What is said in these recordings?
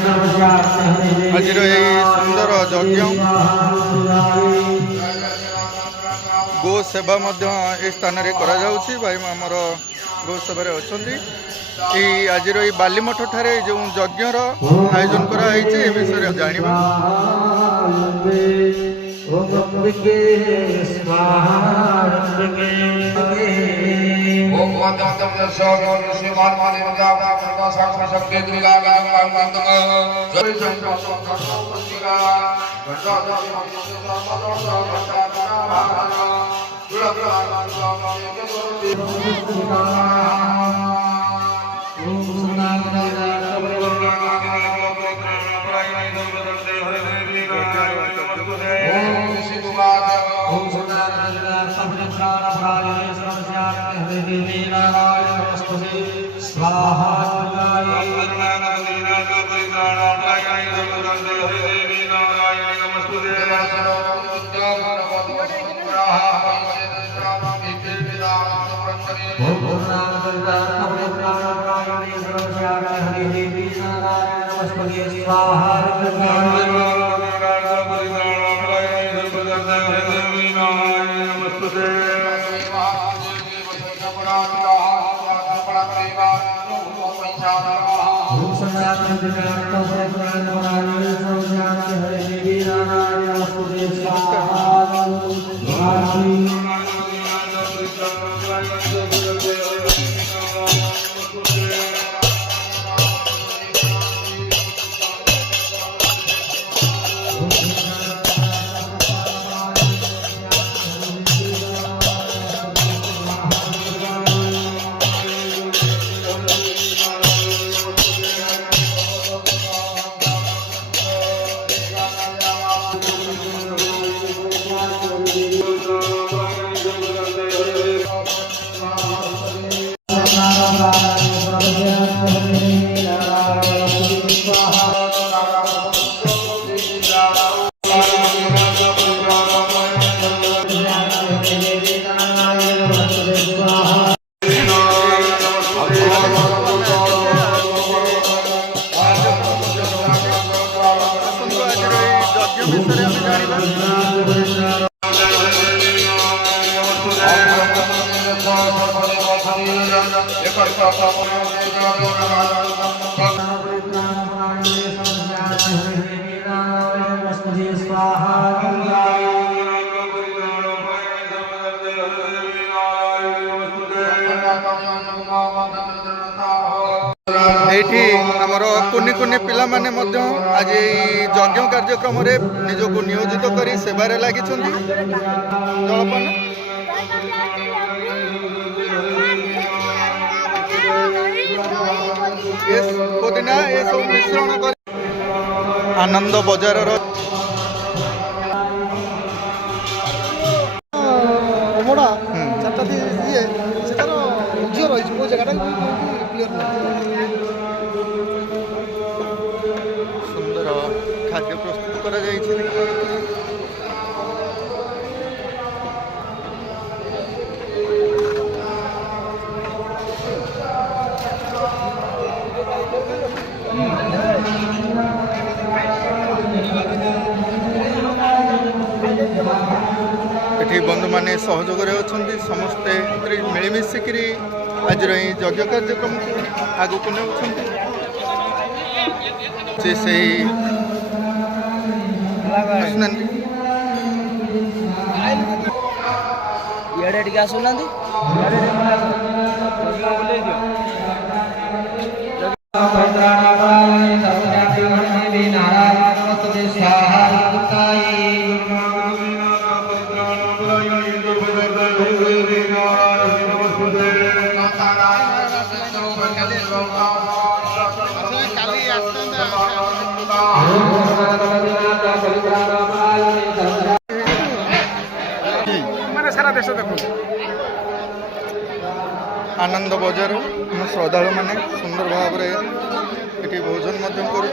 आज सुंदर यज्ञ गो सेवा स्थान में भाई आमर गो सेवार अच्छा आज बालीमठ ठारे जो यज्ञर आयोजन कराई विषय जाना एठी आमर कुनी कुनी पिला माने मध्य आज यज्ञ कार्यक्रम रे निजको नियोजित करी सेवारे लागि छथि। जलपान एस पुदीना ए सब मिश्रण कर आनंद बजार रो ओमडा चारटा ये सेटार उज्जो रही को जगहटा क्लियर नहीं सुंदर खाद्य प्रस्तुत करा जायछि। एठी बंधु माने सहयोग अच्छा समस्ते मिलमिशिकी आज यज्ञ कार्यक्रम आगु को नौकरी सारा देश देखो आनंद बजार श्रद्धालु माने सुंदर भाव ये भोजन कर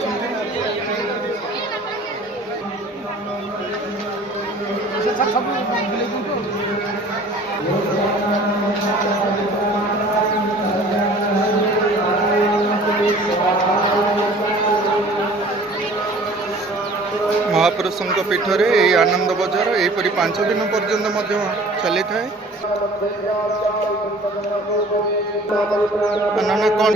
महापुरुषों पीठरे यही आनंद बजार यहीपरी 5 दिन पर्यंत चली था। कौन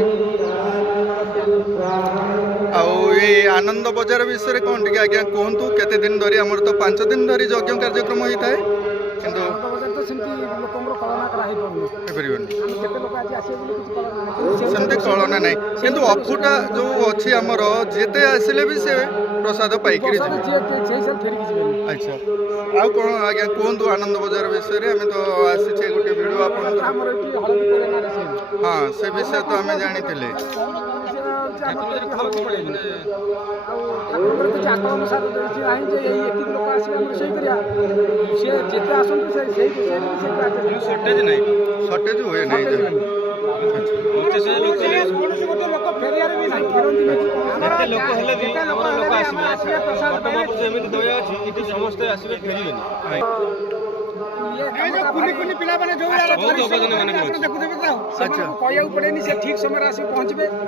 आनंद बजार विषय कौन टे आज्ञा कहतु केते दिन धरी आमर तो 5 दिन धरी यज्ञ कार्यक्रम होता है किंतु सेमती कलना ना किंतु अफुटा जो अच्छी आमर जिते आसिले भी से प्रसाद पाइक। अच्छा आउ कौन आज्ञा कहतु आनंद बजार विषय आम तो आसी गोटे भिडियो आप हाँ से विषय तो आम जानी सर्टेज हुए ना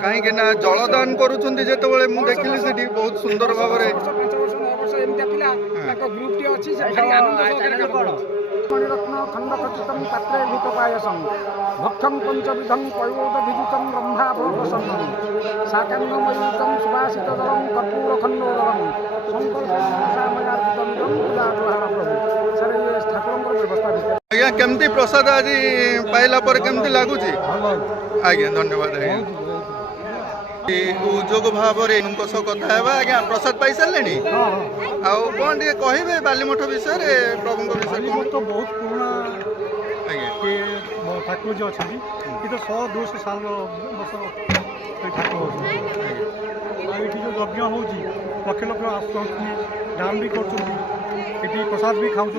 कहीं जलदान करुँच जिते मुझे देखिली से बहुत सुंदर भाव मणिरत्न खंडखचितं पात्रे भूतपायसं भक्षं पंचविधं पयोदभिजितं ब्रह्मा भवप्रसन्नं साकन्नमयूतं सुभाषितदलं कर्पूरखण्डोदलं शङ्करमयार्पितमिदं पूजाजुहार प्रभु सर ये ठाकुरଙ୍କର ବ୍ୟବସ୍ଥା ଭିତରେ आज्ञा केमती प्रसाद आज पाइला पर केमती लगुच आज्ञा धन्यवाद आज्ञा उद्योग भाव कथा है आज्ञा प्रसाद पाई सारे आउ कौन टे कहे बालीमठ विषय प्रभु विषय तो बहुत पुराना ठाकुर जी अच्छा ये तो 100-200 साल वर्ष ठाकुर ये जो यज्ञ हो लक्ष लक्ष आसुँच दान भी कर प्रसाद भी खाऊँ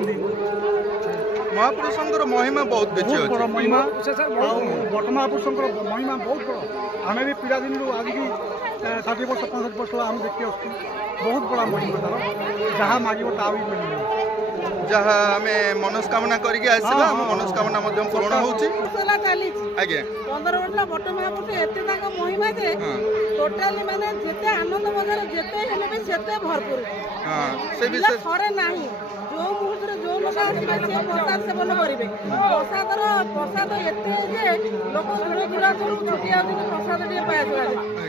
महापुरुषों महिमा बहुत बेची बड़ महिमा बट महापुरुषों महिमा बहुत बड़ आम भी पिला दिन आज की 60 वर्ष 65 वर्ष आम देखी आसू बहुत बड़ा महिमा तार जहाँ मांग ता भी मिल जहाँ आम मनस्कामना करके आसवा मनस्कामना पूर्ण होची आज्ञा 15 वर्ष बट महापुरुष एत महिमा जे टोटाली माने जेते आनंद बजार जेते हेले भी सेते भरपूर से विषय थरे नाही जो मुहूर्त जो लोक आसबे से प्रसाद सेवन करेंगे प्रसाद एत जे लोक दूर दूर छुटी आते प्रसाद टे पाए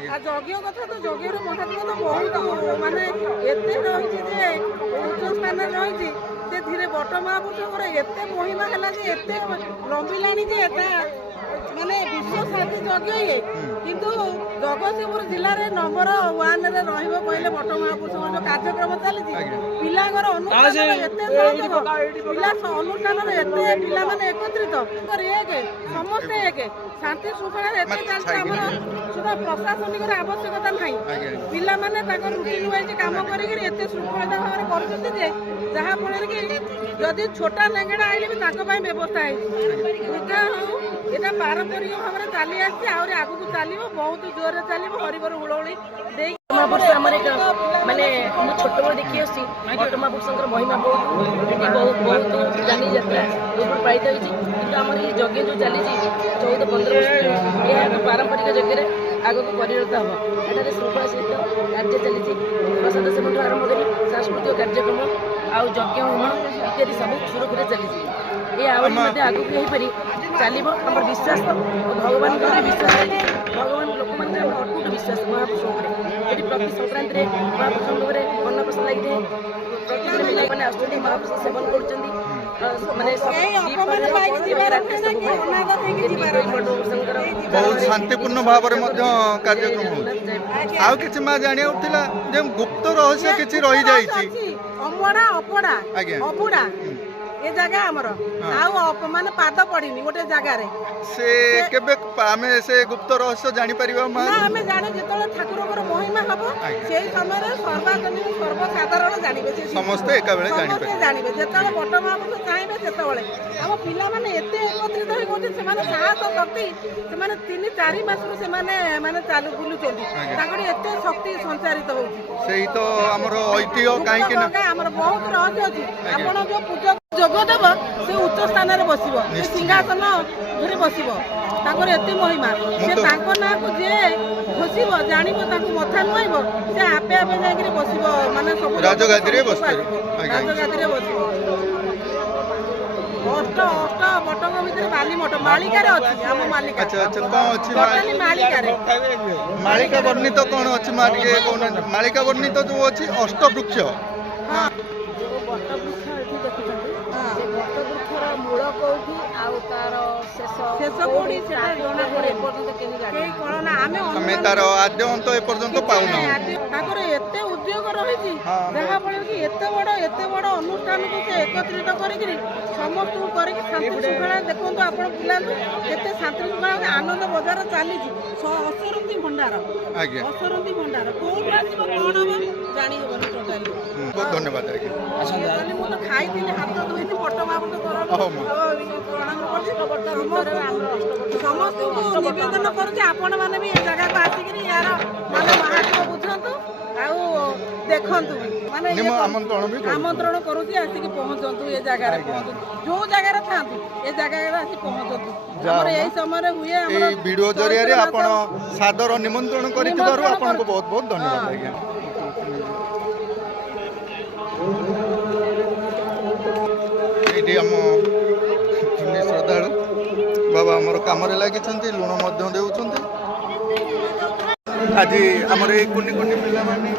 आ यज्ञ कथा तो यज्ञ महात्मा तो बहुत माने एत रही उच्च स्थान रही धीरे बट महापुरुषर एत महिमा है एत लंबिला माने विश्व शांति यज्ञ ये किंतु जगतसिंहपुर जिले में नंबर 1 रे रहिबो कहले बट महापुरुष जो कार्यक्रम चली पिलांगर अनुष्ठान एते सहयोग पिला अनुष्ठान एते पिला माने एकत्रित एक समस्त एक शांति शृंखला एते चलते हमर सुधा प्रशासनिक आवश्यकता नहीं पिला माने ताकर रूटीन वाइज काम करिक एते शृंखला भाव करछथि जे जहा फल कि जदि छोटा नेंगड़ा आइले भी ताको पई व्यवस्था है এটা পারম্পরিক ভাবে চালি আসছে আর আগুক চালিব বহুত জোরে চালিব হরিবর হুলহুলি দেই महापुरुष आम एक मानने मुझे छोट बड़ देखी आसी बट महापुरुषर महिमा बहुत बहुत जानी जाता पालित होती आम यज्ञ जो चली 14-15 वर्ष यह पारंपरिक यज्ञ आग को परिणत हम एठार श्रृंखला सहित कार्य चली प्रसाद सेवन आरंभ कर सांस्कृतिक कार्यक्रम आउ यज्ञ होम इत्यादि सब सुरखुरी चली ये आहरी आगे यहीपरि चलो आम विश्वास भगवान विश्वास भगवान लोक मैंने अटूट विश्वास महापुरुषों ये प्रति संक्रांति महापुरुषों अन्नप्रसाद लगी प्रतिदिन मैंने आसुँच महापुरुष सेवन बहुत शांतिपूर्ण भाव कार्यक्रम हो कि माँ जाना गुप्त रहस्य किसी रही जाइए अमड़ा अपड़ा अबुड़ा ये जगह आमर आउ माने पाद पड़ीनी गोटे जगार से केबे आमे से गुप्त रहस्य जानि परिबा मा ना आमे जाने जेतले ठाकुरकर महिमा हबो सेही समय रे सर्वजनिक सर्वसाधारण जानिबे समस्त एका बेले जानिबे जेतले बट महापुरुष चाहेबे सेतबेले हम पिला माने एते एकत्रित होई गोटे से माने साहस शक्ति से माने 3-4 मास रो से माने चालू बुलु चली ताकड़ी एते शक्ति संचारित होउची सेही तो हमर ऐतिह्य काहे कि ना हमर बहुत रहस्य अछि आपण जो पूजा जोगदेव से उच्च स्थान में बस सिंहासन धरी बस एत महिमा से ना को जे ଖୋସିବ ଜାଣିବ ତାକୁ ମଥା ନୁଆଁଇବ ସେ ଆପେ ଆପେ ଯାଇକିରି ବସିବ ମାନେ ସବୁ ରାଜଗାଦିରେ ବସିପାରିବ। ଆଜ୍ଞା। ରାଜଗାଦିରେ ବସିବ। ଅଷ୍ଟ ଅଷ୍ଟ ବଟଙ୍କ ଭିତରେ ବାଲି ମଠ ମାଳିକାରେ ଅଛି ଆମ ମାଳିକା। ଆଚ୍ଛା ଆଚ୍ଛା କଣ ଅଛି ଟୋଟାଲି ମାଳିକାରେ ମାଳିକା ବର୍ଣ୍ଣିତ କଣ ଅଛି ଟିକେ କହୁନାହାନ୍ତି। ମାଳିକା ବର୍ଣ୍ଣିତ ଯୋଉ ଅଛି ଅଷ୍ଟବୃକ୍ଷ। ଯୋଉ ବଟ ବୃକ୍ଷ ଏଠି ଦେଖୁଛନ୍ତି ସେ ବଟ ବୃକ୍ଷର ମୂଳ କୋଉଠି ଆଉ ତାର ଶେଷ କୋଉଠି ସେଟା ଜଣା ପଡେ ଏପର୍ଯ୍ୟନ୍ତ କେହି କେହି ଜାଣିନାହାନ୍ତି। କଣ ନା ଆମେ ଆମେ ଅନୁମାନ ତାର ଆଦ୍ୟ ଅନ୍ତ ଏପର୍ଯ୍ୟନ୍ତ ପାଉନାହୁଁ। ତାଙ୍କର ଏତେ ଉଦ୍ୟୋଗ ରହିଛି ହଁ। ଯାହା ଫଳରେ କି ଏତେ ବଡ ଅନୁଷ୍ଠାନକୁ ସେ ଏକତ୍ରିତ କରିକିରି ସମସ୍ତଙ୍କୁ କରିକି ଶାନ୍ତି ଶୃଙ୍ଖଳା ଦେଖନ୍ତୁ ଆପଣ ପିଲାଙ୍କୁ କେତେ ଶାନ୍ତି ଶୃଙ୍ଖଳା ଆନନ୍ଦ ବଜାର ଚାଲିଛି ଅସରନ୍ତି ଭଣ୍ଡାର ଆଜ୍ଞା। ଅସରନ୍ତି ଭଣ୍ଡାର କୋଉଠୁ ଆସିବ କଣ ହବ ଜାଣି ହବନି ଟୋଟାଲି। ବହୁତ ଧନ୍ୟବାଦ ଆଜ୍ଞା। ମୁଁ ତ ଖାଇଥିଲି ହାତ ଧୋଇନି ବଟ ମାପଟ ହଉ ମା। ପ୍ରଣାମ କରୁଛି ସମସ୍ତଙ୍କୁ ନିବେଦନ କରୁଛି ଆପଣ ମାନେ ବି ଏ ଜାଗାକୁ ଆସିକିରି ୟାର ମାନେ ମହାତ୍ମ୍ୟ ବୁଝନ୍ତୁ ଆଉ ଦେଖନ୍ତୁ ମାନେ ଆମନ୍ତ୍ରଣ ବି କରୁଛୁ। ଆମନ୍ତ୍ରଣ କରୁଛି ଆସିକି ପହଞ୍ଚନ୍ତୁ ଏ ଜାଗାରେ ପହଞ୍ଚନ୍ତୁ ଯୋଉ ଜାଗାରେ ଥାଆନ୍ତୁ ଏ ଜାଗାରେ ଆସି ପହଞ୍ଚନ୍ତୁ। ଆମର ଏଇ ସମୟରେ ହୁଏ ଆମର ଏଇ ଭିଡିଓ ଜରିଆରେ ଚୈତ୍ର ମାସ ଆପଣ ସାଦର ନିମନ୍ତ୍ରଣ କରିଥିବାରୁ ଆପଣଙ୍କୁ ବହୁତ ବହୁତ ଧନ୍ୟବାଦ ଆଜ୍ଞା। ଏଇଠି ଆମ ଧନୀ ଶ୍ରଦ୍ଧାଳୁ ବାବା ଆମର କାମରେ ଲାଗିଛନ୍ତି ଲୁଣ ମଧ୍ୟ ଦେଉଛନ୍ତି। ଆଜି ଆମର ଏଇ କୁନି କୁନି ପିଲାମାନେ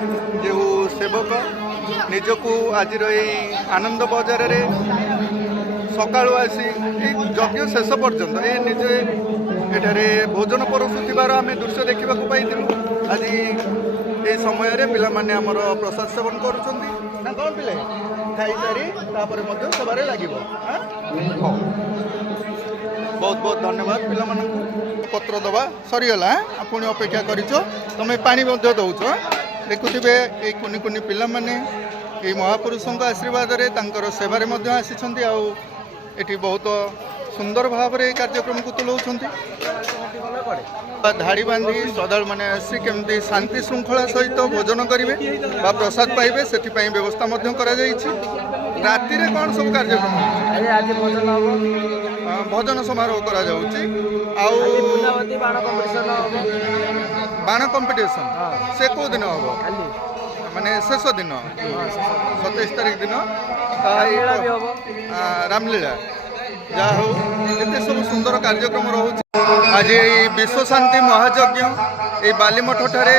ଯେଉଁ ସେବକ ନିଜକୁ ଆଜିର ଏଇ ଆନନ୍ଦ ବଜାରରେ ସକାଳୁ ଆସି ଏଇ ଯଜ୍ଞ ଶେଷ ପର୍ଯ୍ୟନ୍ତ ଏ ନିଜେ ଏଠାରେ ଭୋଜନ ପରସୁଥିବାର ଆମେ ଦୃଶ୍ୟ ଦେଖିବାକୁ ପାଇଥିଲୁ। ଆଜି এই ସମୟରେ ପିଲାମାନେ ଆମର ପ୍ରସାଦ ସେବନ କରୁଛନ୍ତି ନା କ'ଣ ପିଲେ ଖାଇସାରି ତାପରେ ମଧ୍ୟ ସେବାରେ ଲାଗିବ। ହଉ ବହୁତ ବହୁତ ଧନ୍ୟବାଦ ପିଲାମାନଙ୍କୁ। ପତ୍ର ଦେବା ସରିଗଲା ପୁଣି ଅପେକ୍ଷା କରିଛ ତମେ ପାଣି ମଧ୍ୟ ଦେଉଛ। ଦେଖୁଥିବେ ଏଇ କୁନି କୁନି ପିଲାମାନେ ଏଇ ମହାପୁରୁଷଙ୍କ ଆଶୀର୍ବାଦରେ ତାଙ୍କର ସେବାରେ ମଧ୍ୟ ଆସିଛନ୍ତି ଆଉ ଏଠି ବହୁତ ସୁନ୍ଦର ଭାବରେ এই କାର୍ଯ୍ୟକ୍ରମକୁ ତୁଲାଉଛନ୍ତି। ଧାଡ଼ି ବାନ୍ଧି ଶ୍ରଦ୍ଧାଳୁମାନେ ଆସି କେମିତି ଶାନ୍ତି ଶୃଙ୍ଖଳା ସହିତ ଭୋଜନ କରିବେ ବା ପ୍ରସାଦ ପାଇବେ ସେଥିପାଇଁ ବ୍ୟବସ୍ଥା ମଧ୍ୟ କରାଯାଇଛି। ରାତିରେ କ'ଣ ସବୁ କାର୍ଯ୍ୟକ୍ରମ ଆଜି ଭୋଜନ ହବ, ଭୋଜନ ସମାରୋହ କରାଯାଉଛି ଆଉ ବାଣ କମ୍ପିଟିସନ ହବ। ବାଣ କମ୍ପିଟିସନ ସେ କେଉଁ ଦିନ ହବ କାଲି ମାନେ ଶେଷ ଦିନ 27 ତାରିଖ ଦିନ ରାମଲୀଳା ଯାହା ହଉ ଏତେ ସବୁ ସୁନ୍ଦର କାର୍ଯ୍ୟକ୍ରମ ରହୁଛି। ଆଜି ଏଇ ବିଶ୍ୱଶାନ୍ତି ମହାଯଜ୍ଞ ଏଇ ବାଲିମଠ ଠାରେ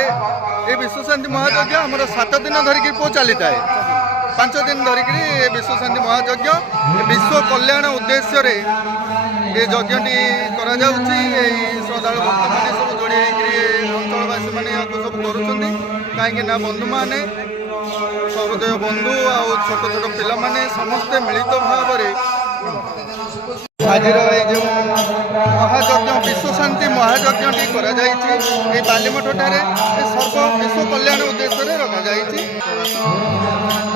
এই ବିଶ୍ୱଶାନ୍ତି ମହାଯଜ୍ଞ ଆମର 7 ଦିନ ଧରିକି ଚାଲିଥାଏ। 5 ଦିନ ଧରିକି ଏ ବିଶ୍ୱଶାନ୍ତି ମହାଯଜ୍ଞ ବିଶ୍ୱ କଲ୍ୟାଣ ଉଦ୍ଦେଶ୍ୟରେ ଏ ଯଜ୍ଞଟି କରାଯାଉଛି। ଏଇ ଶ୍ରଦ୍ଧାଳୁ ଭକ୍ତମାନେ ସବୁ ଯୋଡ଼ି ହେଇକିରି ଅଞ୍ଚଳବାସୀମାନେ ୟାକୁ ସବୁ କରୁଛନ୍ତି କାହିଁକି ନା ବନ୍ଧୁମାନେ ସହୃଦୟ ବନ୍ଧୁ ଆଉ ଛୋଟ ଛୋଟ ପିଲାମାନେ ସମସ୍ତେ ମିଳିତ ଭାବରେ ଆଜିର ଏଇ ଯେଉଁ ମହାଯଜ୍ଞ ବିଶ୍ୱଶାନ୍ତି ମହାଯଜ୍ଞଟି କରାଯାଇଛି এই ବାଲିମଠଠାରେ ଏ ସର୍ବ ବିଶ୍ୱ କଲ୍ୟାଣ ଉଦ୍ଦେଶ୍ୟରେ ରଖାଯାଇଛି।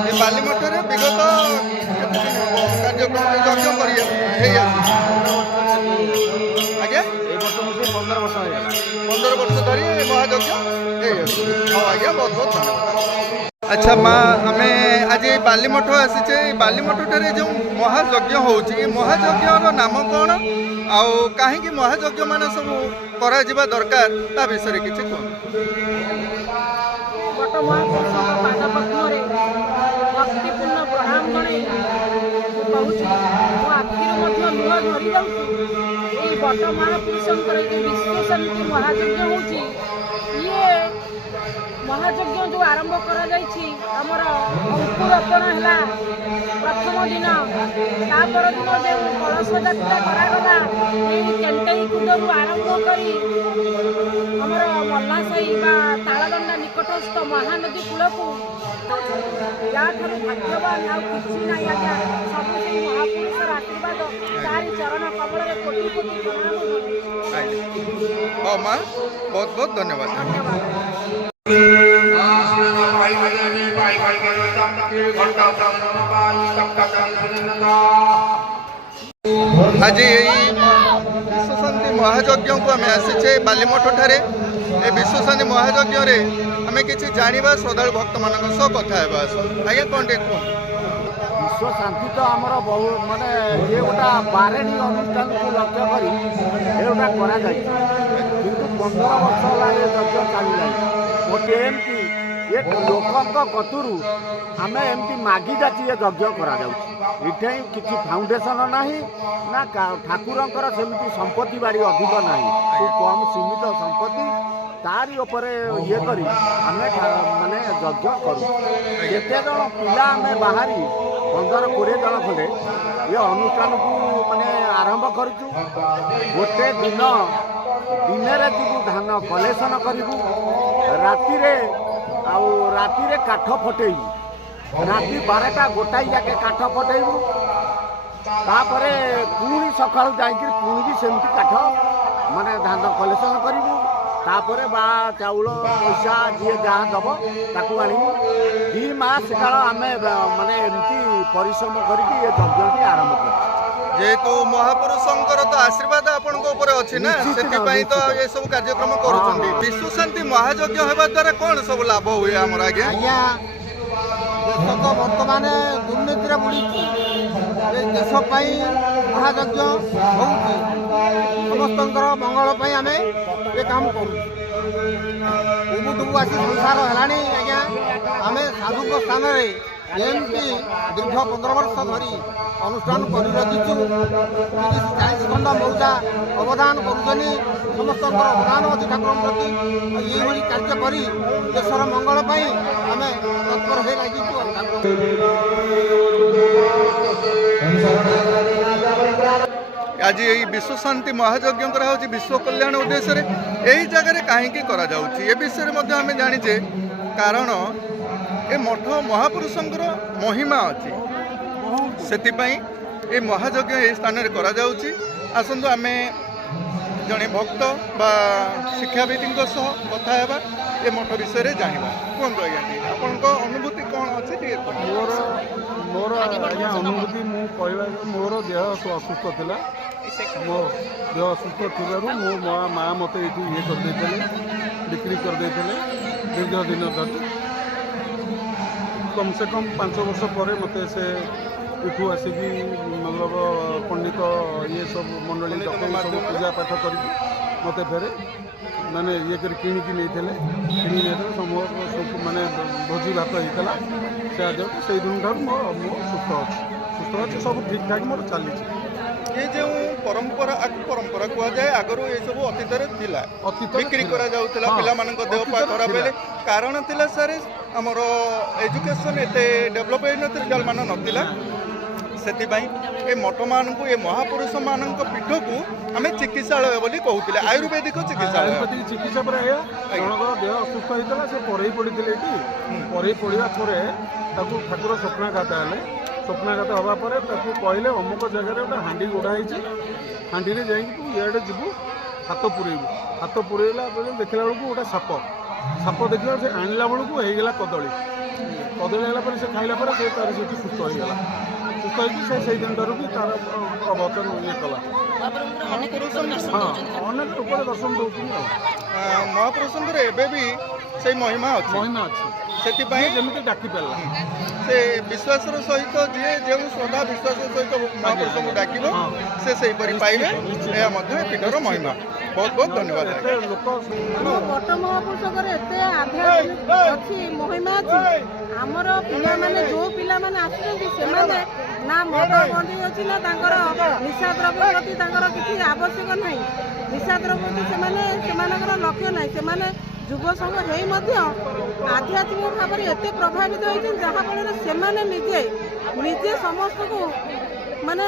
ଏ ବାଲିମଠରେ ବିଗତ କାର୍ଯ୍ୟକ୍ରମ ଯଜ୍ଞ କରି ହେଇ ଆସୁଛି। ଆଜ୍ଞା 15 ବର୍ଷ ହେଇଗଲା। 15 ବର୍ଷ ଧରି ଏ ମହାଯଜ୍ଞ ହେଇ ଆସୁଛି। ହଉ ଆଜ୍ଞା ବହୁତ ବହୁତ ଧନ୍ୟବାଦ। ଆଚ୍ଛା ମା ଆମେ ଆଜି এই ବାଲିମଠ ଆସିଛେ এই ବାଲିମଠଠାରେ ଯେଉଁ ମହାଯଜ୍ଞ ହେଉଛି ଏ ମହାଯଜ୍ଞର ନାମ କ'ଣ ଆଉ କାହିଁକି ମହାଯଜ୍ଞ ମାନେ ସବୁ କରାଯିବା ଦରକାର ତା ବିଷୟରେ କିଛି କୁହନ୍ତୁ। ବଟ ମହାପୁରୁଷଙ୍କ ପାଦ ପଦ୍ମରେ ଭକ୍ତିପୂର୍ଣ୍ଣ ପ୍ରଣାମ ଜଣାଇ ମୁଁ କହୁଛି ମୋ ଆଖିରୁ ମଧ୍ୟ ଲୁହ ଝରି ଯାଉଛି। ଏଇ ବଟ ମହାପୁରୁଷଙ୍କର ଏ ବିଶ୍ୱଶାନ୍ତି ମହାଯଜ୍ଞ ହେଉଛି ଇଏ ମହାଯଜ୍ଞ ଯେଉଁ ଆରମ୍ଭ କରାଯାଇଛି ଆମର ଅଙ୍କୁରୋପଣ ହେଲା ପ୍ରଥମ ଦିନ, ତା ପରଦିନ ଯେଉଁ କଳସ ଯାତ୍ରା କରାଗଲା ଏଇ କେଣ୍ଟେଇ କୁଦରୁ ଆରମ୍ଭ କରି ଆମର ମଲ୍ଲାସାହି ବା ତାଳଦଣ୍ଡା ନିକଟସ୍ଥ ମହାନଦୀ କୂଳକୁ ଯାହାଠାରୁ ଭାଗ୍ୟବାନ ଆଉ କିଛି ନାହିଁ ଆଜ୍ଞା। ସବୁ ସେଇ ମହାପୁରୁଷର ଆଶୀର୍ବାଦ ତାରି ଚରଣ କମଳରେ କୋଟି କୋଟି ପ୍ରଣାମ ଜଣାଉଛି। ହଉ ମା ବହୁତ ବହୁତ ଧନ୍ୟବାଦ। ଆଜି এই ବିଶ୍ୱଶାନ୍ତି ମହାଯଜ୍ଞକୁ ଆମେ ଆସିଛେ ବାଲିମଠଠାରେ। ଏ ବିଶ୍ୱଶାନ୍ତି ମହାଯଜ୍ଞରେ ଆମେ କିଛି ଜାଣିବା ଶ୍ରଦ୍ଧାଳୁ ଭକ୍ତମାନଙ୍କ ସହ କଥା ହେବା। ଆଜ୍ଞା କ'ଣ ଟିକେ କୁହନ୍ତୁ। ବିଶ୍ୱ ଶାନ୍ତି ତ ଆମର ବହୁ ମାନେ ଇଏ ଗୋଟା ବାରେଣୀ ଅନୁଷ୍ଠାନକୁ ଲକ୍ଷ୍ୟ କରି ଏ ଗୋଟା କରାଯାଇଛି। କିନ୍ତୁ 15 ବର୍ଷ ହେଲା ଏ ଯଜ୍ଞ ଚାଲିଲାଣି। ଗୋଟିଏ ଏମିତି ଏ ଲୋକଙ୍କ କତୁରୁ ଆମେ ଏମିତି ମାଗି ଯାଚି ଏ ଯଜ୍ଞ କରାଯାଉଛି। ଏଠି କିଛି ଫାଉଣ୍ଡେସନ ନାହିଁ ନା ଠାକୁରଙ୍କର ସେମିତି ସମ୍ପତ୍ତି ବାଡ଼ି ଅଧିକ ନାହିଁ, ଖୁବ୍ କମ୍ ସୀମିତ ସମ୍ପତ୍ତି, ତାରି ଉପରେ ଇଏ କରି ଆମେ ମାନେ ଯଜ୍ଞ କରୁ। ଯେତେ ଜଣ ପିଲା ଆମେ ବାହାରି 15-20 ଜଣ ଖଣ୍ଡେ ଏ ଅନୁଷ୍ଠାନକୁ ମାନେ ଆରମ୍ଭ କରିଛୁ। ଗୋଟେ ଦିନରେ ଯିବୁ ଧାନ କଲେକ୍ସନ କରିବୁ, ରାତିରେ କାଠ ଫଟେଇବୁ, ରାତି 12ଟା 1ଟା ଯାକେ କାଠ ଫଟେଇବୁ। ତାପରେ ପୁଣି ସକାଳୁ ଯାଇକି ପୁଣି ବି ସେମିତି କାଠ ମାନେ ଧାନ କଲେକ୍ସନ କରିବୁ। ତାପରେ ବା ଚାଉଳ ପଇସା ଯିଏ ଯାହା ଦେବ ତାକୁ ଆଣିବୁ। 2 ମାସ କାଳ ଆମେ ମାନେ ଏମିତି ପରିଶ୍ରମ କରିକି ଏ ଯଜ୍ଞଟି ଆରମ୍ଭ କରିଛୁ। ଯେହେତୁ ମହାପୁରୁଷଙ୍କର ତ ଆଶୀର୍ବାଦ ଆପଣଙ୍କ ଉପରେ ଅଛି ନା, ସେଥିପାଇଁ ତ ଏସବୁ କାର୍ଯ୍ୟକ୍ରମ କରୁଛନ୍ତି। ବିଶ୍ୱ ଶାନ୍ତି ମହାଯଜ୍ଞ ହେବା ଦ୍ୱାରା କ'ଣ ସବୁ ଲାଭ ହୁଏ ଆମର ଆଜ୍ଞା? ଆଜ୍ଞା, ଦେଶ ତ ବର୍ତ୍ତମାନ ଦୁର୍ନୀତିରେ ବୁଡ଼ିଛି। ଏ ଦେଶ ପାଇଁ ମହାଯଜ୍ଞ ହେଉଛି, ସମସ୍ତଙ୍କର ମଙ୍ଗଳ ପାଇଁ ଆମେ ଏ କାମ କରୁଛୁ। ଉବୁଟୁବୁ ଆସି ସଂସାର ହେଲାଣି ଆଜ୍ଞା। ଆମେ ସାଧୁଙ୍କ ସ୍ଥାନରେ ଏମିତି ଦୀର୍ଘ 15 ବର୍ଷ ଧରି ଅନୁଷ୍ଠାନ କରି ରଖିଛୁ। 30-40 ଖଣ୍ଡ ମଉଜା ଅବଦାନ କରୁଛନ୍ତି। ସମସ୍ତଙ୍କର ଅବଦାନ ଅଛି ଠାକୁରଙ୍କ ପ୍ରତି। ଏଇଭଳି କାର୍ଯ୍ୟ କରି ଦେଶର ମଙ୍ଗଳ ପାଇଁ ଆମେ ତତ୍ପର ହୋଇ ଲାଗିଛୁ। ଆଜି ଏଇ ବିଶ୍ୱ ଶାନ୍ତି ମହାଯଜ୍ଞ କରାଯାଉଛି ବିଶ୍ୱ କଲ୍ୟାଣ ଉଦ୍ଦେଶ୍ୟରେ। ଏହି ଜାଗାରେ କାହିଁକି କରାଯାଉଛି ଏ ବିଷୟରେ ମଧ୍ୟ ଆମେ ଜାଣିଛେ। କାରଣ ଏ ମଠ ମହାପୁରୁଷଙ୍କର ମହିମା ଅଛି, ସେଥିପାଇଁ ଏ ମହାଯଜ୍ଞ ଏହି ସ୍ଥାନରେ କରାଯାଉଛି। ଆସନ୍ତୁ ଆମେ ଜଣେ ଭକ୍ତ ବା ଶିକ୍ଷାବିତଙ୍କ ସହ କଥା ହେବା, ଏ ମଠ ବିଷୟରେ ଜାଣିବା। କୁହନ୍ତୁ ଆଜ୍ଞା, ଆପଣଙ୍କ ଅନୁଭୂତି କ'ଣ ଅଛି ଟିକେ କୁହନ୍ତୁ। ମୋର ଆଜ୍ଞା ଅନୁଭୂତି ମୁଁ କହିବା, ମୋର ଦେହ ଅସୁସ୍ଥ ଥିଲା। ମୋ ଦେହ ଅସୁସ୍ଥ ଥିବାରୁ ମୋ ମା ମୋତେ ଏଇଠି ଇଏ କରିଦେଇଥିଲେ, ବିକ୍ରି କରିଦେଇଥିଲେ ଦୀର୍ଘ ଦିନ ଧରି। କମ୍ ସେ କମ୍ 5 ବର୍ଷ ପରେ ମୋତେ ସେ ଏଠୁ ଆସିକି ମତଲବ ପଣ୍ଡିତ ଇଏ ସବୁ ମଣ୍ଡଳୀ ଡକେଇ ସବୁ ପୂଜା ପାଠ କରିକି ମୋତେ ଫେରେ ମାନେ ଇଏ କରି କିଣିକି ନେଇଥିଲେ ମାନେ ଭୋଜି ଭାତ ହେଇଥିଲା। ସେଇ ଦିନଠାରୁ ମୁଁ ସୁସ୍ଥ ଅଛି, ସବୁ ଠିକ୍ ଠାକ୍ ମୋର ଚାଲିଛି। ଏ ଯେଉଁ ପରମ୍ପରା କୁହାଯାଏ, ଆଗରୁ ଏସବୁ ଅତୀତରେ ଥିଲା, ବିକ୍ରି କରାଯାଉଥିଲା। ପିଲାମାନଙ୍କ ଦେହ ପା ଖରାପ ହେଲେ କାରଣ ଥିଲା ସାର୍ ଆମର ଏଜୁକେସନ୍ ଏତେ ଡେଭଲପ୍ ହେଇନଥିଲା, ଡାଲମାନ ନଥିଲା। ସେଥିପାଇଁ ଏ ମଠମାନଙ୍କୁ, ଏ ମହାପୁରୁଷମାନଙ୍କ ପୀଠକୁ ଆମେ ଚିକିତ୍ସାଳୟ ବୋଲି କହୁଥିଲେ, ଆୟୁର୍ବେଦିକ ଚିକିତ୍ସାଳୟ। ଆୟୁର୍ବେଦିକ ଚିକିତ୍ସା ପରେ ଜଣଙ୍କର ଦେହ ଅସୁସ୍ଥ ହେଇଥିଲା, ସେ ପରେଇ ପଡ଼ିଥିଲେ ଏଠି। ପରେଇ ପଡ଼ିବା ପରେ ତାକୁ ଠାକୁର ସ୍ୱପ୍ନାଘାତ ହେଲେ। ସ୍ୱପ୍ନାଘାତ ହେବା ପରେ ତାକୁ କହିଲେ ଅମୁକ ଜାଗାରେ ଗୋଟେ ହାଣ୍ଡି ଗୋଡ଼ା ହେଇଛି, ହାଣ୍ଡିରେ ଯାଇକି ତୁ ଇଆଡ଼େ ଯିବୁ, ହାତ ପୁରେଇବୁ। ହାତ ପୁରେଇଲା ପରେ ଦେଖିଲା ବେଳକୁ ଗୋଟେ ସାପ ଦେଖିଲା, ସେ ଆଣିଲା ବେଳକୁ ହେଇଗଲା କଦଳୀ ହେଲା ପରେ ସେ ଖାଇଲା ପରେ ସେ ତାର ସେଠି ସୁସ୍ଥ ହେଇଗଲା। ସୁସ୍ଥ ହେଇକି ସେ ସେଇ ଦିନଠାରୁ ବି ତାର ପ୍ରବର୍ତ୍ତନ ଇଏ କଲା। ଅନେକ ଉପରେ ଦର୍ଶନ ଦେଉଛନ୍ତି। ମହାପୁରୁଷଙ୍କର ଏବେ ବି ସେଇ ମହିମା ଅଛି। ସେଥିପାଇଁ ଯେମିତି ଡାକି ପାରିଲା, ସେ ବିଶ୍ୱାସର ସହିତ ଯିଏ ଯେଉଁ ଶ୍ରଦ୍ଧା ବିଶ୍ୱାସ ସହିତ ମହାପୁରୁଷଙ୍କୁ ଡାକିବ ସେ ସେହିପରି ପାଇବେ। ଏହା ମଧ୍ୟ ପୀଠର ମହିମା। ବହୁତ ବହୁତ ଧନ୍ୟବାଦ। ଆମ ବଟ ମହାପୁରୁଷଙ୍କର ଏତେ ଆଧ୍ୟାତ୍ମିକ ଅଛି, ମହିମା ଅଛି। ଆମର ପିଲାମାନେ, ଯେଉଁ ପିଲାମାନେ ଆସୁଛନ୍ତି, ସେମାନେ ନା ମଦ ବନ୍ଦୀ ଅଛି, ନା ତାଙ୍କର ନିଶା ଦ୍ରବ୍ୟ ପ୍ରତି ତାଙ୍କର କିଛି ଆବଶ୍ୟକ ନାହିଁ। ନିଶା ଦ୍ରବ୍ୟ ପ୍ରତି ସେମାନଙ୍କର ଲକ୍ଷ୍ୟ ନାହିଁ। ସେମାନେ ଯୁବ ସଂଘ ହେଇ ମଧ୍ୟ ଆଧ୍ୟାତ୍ମିକ ଭାବରେ ଏତେ ପ୍ରଭାବିତ ହୋଇଛନ୍ତି, ଯାହାଫଳରେ ସେମାନେ ନିଜେ ସମସ୍ତଙ୍କୁ ମାନେ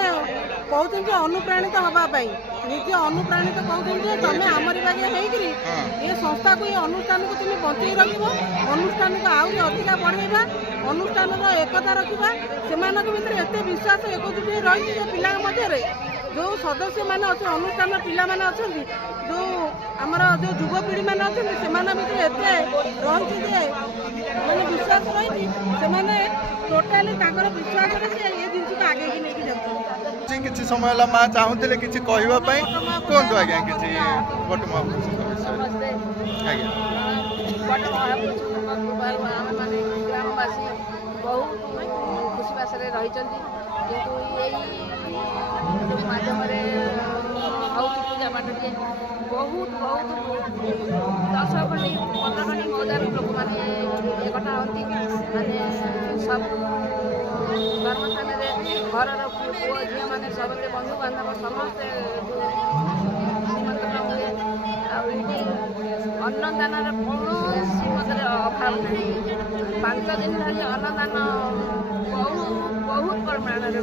କହୁଛନ୍ତି ଅନୁପ୍ରାଣିତ ହେବା ପାଇଁ। ନିଜେ ଅନୁପ୍ରାଣିତ କହୁଛନ୍ତି ଯେ ତମେ ଆମରି ବାଗିଆ ହେଇକିରି ଏ ସଂସ୍ଥାକୁ, ଏ ଅନୁଷ୍ଠାନକୁ ତୁମେ ବଞ୍ଚେଇ ରଖିବ, ଅନୁଷ୍ଠାନକୁ ଆହୁରି ଅଧିକା ବଢ଼େଇବା, ଅନୁଷ୍ଠାନର ଏକତା ରଖିବା। ସେମାନଙ୍କ ଭିତରେ ଏତେ ବିଶ୍ୱାସ ଏକଜୁଟ ହୋଇ ରହିଛି ଯେ ପିଲାଙ୍କ ମଧ୍ୟରେ ଯେଉଁ ସଦସ୍ୟମାନେ ଅଛନ୍ତି, ଅନୁଷ୍ଠାନର ପିଲାମାନେ ଅଛନ୍ତି, ଯେଉଁ ଆମର ଯେଉଁ ଯୁବପିଢ଼ିମାନେ ଅଛନ୍ତି, ସେମାନଙ୍କ ଭିତରେ ଏତେ ରହିଛି ଯେ ମାନେ ବିଶ୍ୱାସ ରହିଛି, ସେମାନେ ଟୋଟାଲି ତାଙ୍କର ବିଶ୍ୱାସରେ ସେ ଏ ଜିନିଷକୁ ଆଗେଇକି ନେଇକି ଯାଉଛନ୍ତି। କିଛି ସମୟ ହେଲା ମା ଚାହୁଁଥିଲେ କିଛି କହିବା ପାଇଁ, କୁହନ୍ତୁ ଆଜ୍ଞା କିଛି ବଟ ମହାପୁରୁଷଙ୍କ ବିଷୟରେ। ଆଜ୍ଞା, ବଟ ମହାପୁରୁଷଙ୍କ କୃପାରୁ ଆମେମାନେ ଗ୍ରାମବାସୀ ବହୁତ ଖୁସି ବାସରେ ରହିଛନ୍ତି। କିନ୍ତୁ ଏଇ ମାଧ୍ୟମରେ ହେଉଛି ପୂଜା ପାଠଟିଏ ବହୁତ 10 ଖଣ୍ଡି 15 ଖଣ୍ଡି ମୌଜାର ଲୋକମାନେ ଏକଠା ହୁଅନ୍ତି ମାନେ ସବୁ ଧର୍ମସ୍ଥାନରେ ଘରର ପୁଅ ଝିଅମାନେ ସମସ୍ତେ ବନ୍ଧୁବାନ୍ଧବ ସମସ୍ତେ ନିମନ୍ତ୍ରଣ ହୁଏ ଆଉ ଏଠି ଅନ୍ନଦାନର କୌଣସି ମତରେ ଅଭାବ ନାହିଁ 5 ଦିନ ଧରି ଅନ୍ନଦାନ ବହୁତ ପରିମାଣରେ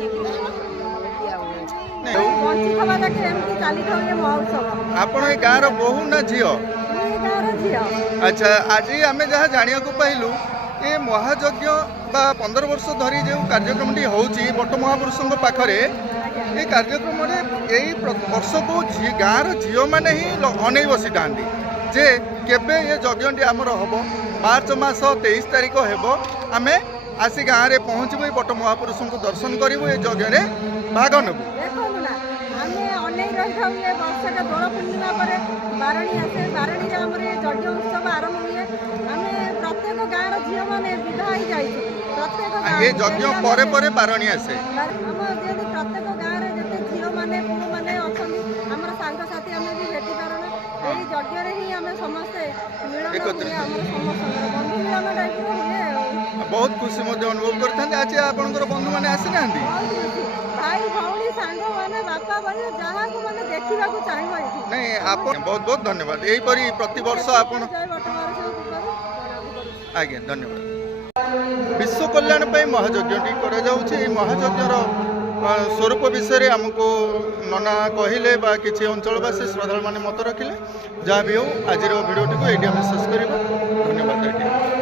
ଦିଆ ହୁଏ ବଞ୍ଚିଥିବା ଯାକେ ଏମିତି ଚାଲିଥାଉ ଏ ମହୋତ୍ସବ। ଆପଣ ଏ ଗାଁର ବୋହୂ ନା ଝିଅ? ମୁଁ ଏ ଗାଁର ଝିଅ। ଆଚ୍ଛା, ଆଜି ଆମେ ଯାହା ଜାଣିବାକୁ ପାଇଲୁ ଏ ମହାଯଜ୍ଞ ବା 15 ବର୍ଷ ଧରି ଯେଉଁ କାର୍ଯ୍ୟକ୍ରମଟି ହେଉଛି ବଟ ମହାପୁରୁଷଙ୍କ ପାଖରେ ଏ କାର୍ଯ୍ୟକ୍ରମରେ ଏଇ ବର୍ଷକୁ ଗାଁର ଝିଅମାନେ ହିଁ ଅନେଇ ବସିଥାନ୍ତି ଯେ କେବେ ଏ ଯଜ୍ଞଟି ଆମର ହେବ। ମାର୍ଚ୍ଚ ମାସ 23 ତାରିଖ ହେବ, ଆମେ ଆସି ଗାଁରେ ପହଞ୍ଚିବୁ, ଏ ବଟ ମହାପୁରୁଷଙ୍କୁ ଦର୍ଶନ କରିବୁ, ଏ ଯଜ୍ଞରେ ଭାଗ ନେବୁ। ଦେଖନ୍ତୁ ନା ଆମେ ଅନେଇ ରହିଥାଉ ଏ ବର୍ଷଟା ଦୋଳ ପୂର୍ଣ୍ଣିମା ପରେ ବାରଣୀ ଆସେ, ବାରଣୀରେ ଆମର ଏ ଯଜ୍ଞ ଉତ୍ସବ ଆରମ୍ଭ ହୁଏ। ଆମେ ପ୍ରତ୍ୟେକ ଗାଁର ଝିଅମାନେ ବିଭା ହେଇଯାଇଛୁ ପ୍ରତ୍ୟେକ ଏ ଯଜ୍ଞ ପରେ ପରେ ବାରଣୀ ଆସେ। ଆମ ଯେମିତି ପ୍ରତ୍ୟେକ ଗାଁରେ ଯେତେ ଝିଅମାନେ ପୁଅମାନେ ଅଛନ୍ତି ଆମର ସାଙ୍ଗସାଥି ଆମେ ବି ଭେଟି ପାରୁନା ଏଇ ଯଜ୍ଞରେ ହିଁ ଆମେ ସମସ୍ତେ ମିଳନ ହୁଏ ଆମର ସମସ୍ତଙ୍କର ବନ୍ଧୁ ମିଳନ ଟାଇପ୍ର ହୁଏ ଆଉ ବହୁତ ଖୁସି ମଧ୍ୟ ଅନୁଭବ କରିଥାନ୍ତି। ଆଜି ଆପଣଙ୍କର ବନ୍ଧୁମାନେ ଆସିନାହାନ୍ତି? ବହୁତ ଖୁସି ଭାଇ ଭଉଣୀ ସାଙ୍ଗମାନେ ବାପା ଭାଇ ଯାହାକୁ ମାନେ ଦେଖିବାକୁ ଚାହିଁବ ଏଠି। ନାଇଁ ଆପଣ ବହୁତ ବହୁତ ଧନ୍ୟବାଦ। ଏହିପରି ପ୍ରତିବର୍ଷ ଆପଣ ଆଜ୍ଞା ଧନ୍ୟବାଦ। ବିଶ୍ୱ କଲ୍ୟାଣ ପାଇଁ ମହାଯଜ୍ଞଟି କରାଯାଉଛି। ଏହି ମହାଯଜ୍ଞର ସ୍ୱରୂପ ବିଷୟରେ ଆମକୁ ନନା କହିଲେ ବା କିଛି ଅଞ୍ଚଳବାସୀ ଶ୍ରଦ୍ଧାଳୁମାନେ ମତ ରଖିଲେ। ଯାହା ବି ହେଉ ଆଜିର ଭିଡ଼ିଓଟିକୁ ଏଇଠି ଆମେ ଶେଷ କରିବା। ଧନ୍ୟବାଦ।